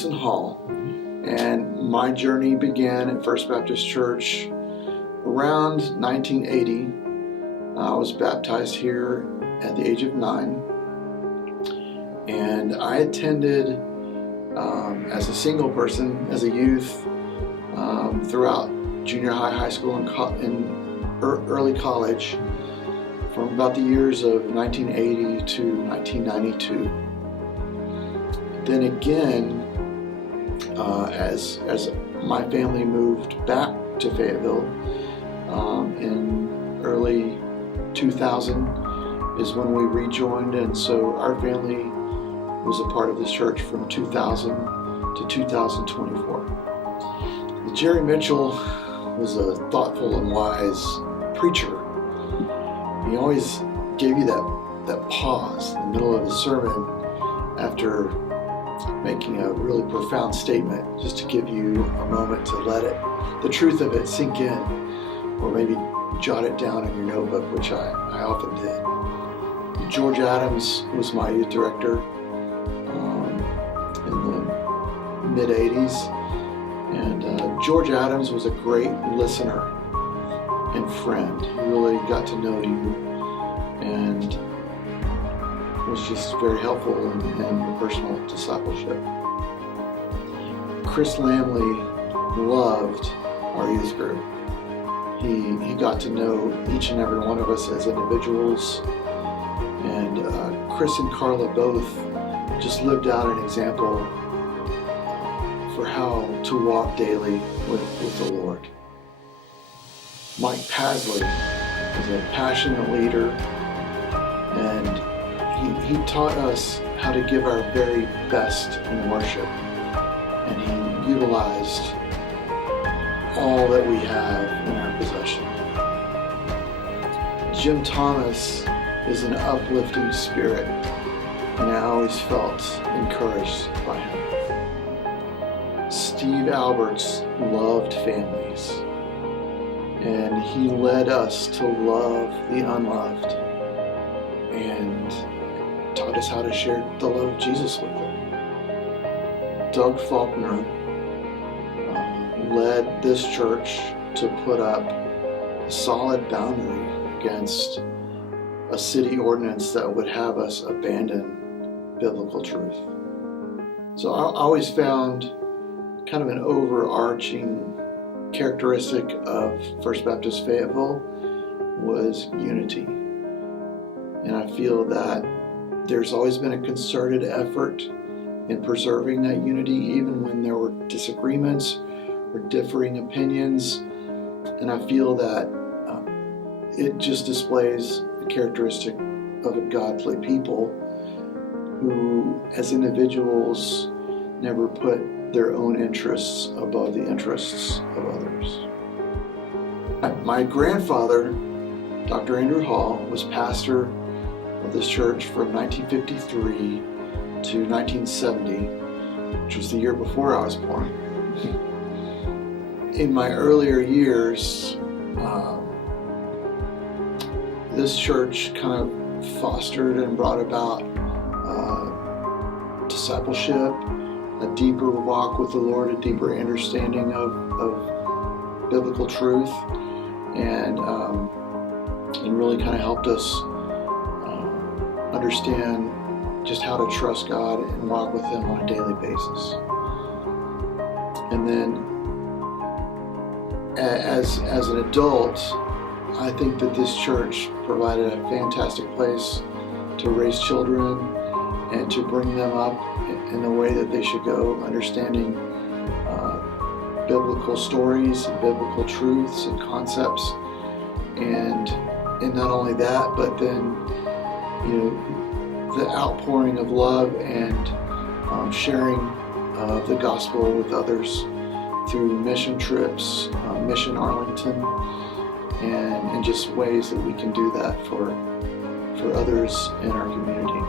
Jason Hall, and my journey began at First Baptist Church around 1980. I was baptized here at the age of 9, and I attended as a single person, as a youth, throughout junior high, high school, and early college, from about the years of 1980 to 1992. Then again, as my family moved back to Fayetteville in early 2000 is when we rejoined, and so our family was a part of this church from 2000 to 2024. Jerry Mitchell was a thoughtful and wise preacher. He always gave you that pause in the middle of his sermon after making a really profound statement, just to give you a moment to let the truth of it sink in, or maybe jot it down in your notebook, which I often did. George Adams was my youth director in the mid-'80s, and George Adams was a great listener and friend. He really got to know you and was just very helpful in your personal discipleship. Chris Lamley loved our youth group. He got to know each and every one of us as individuals, and Chris and Carla both just lived out an example for how to walk daily with the Lord. Mike Pasley is a passionate leader, and he taught us how to give our very best in worship, and he utilized all that we have in our possession. Jim Thomas is an uplifting spirit, and I always felt encouraged by him. Steve Alberts loved families, and he led us to love the unloved and taught us how to share the love of Jesus with them. Doug Faulkner led this church to put up a solid boundary against a city ordinance that would have us abandon biblical truth. So I always found kind of an overarching characteristic of First Baptist Fayetteville was unity. And I feel that there's always been a concerted effort in preserving that unity, even when there were disagreements or differing opinions. And I feel that it just displays the characteristic of a godly people who, as individuals, never put their own interests above the interests of others. My grandfather, Dr. Andrew Hall, was pastor of this church from 1953 to 1970, which was the year before I was born. In my earlier years, this church kind of fostered and brought about discipleship, a deeper walk with the Lord, a deeper understanding of biblical truth, and really kind of helped us understand just how to trust God and walk with Him on a daily basis. And then as an adult, I think that this church provided a fantastic place to raise children and to bring them up in the way that they should go, understanding biblical stories and biblical truths and concepts, and not only that, but then the outpouring of love and sharing of the gospel with others through mission trips, Mission Arlington, and just ways that we can do that for others in our community.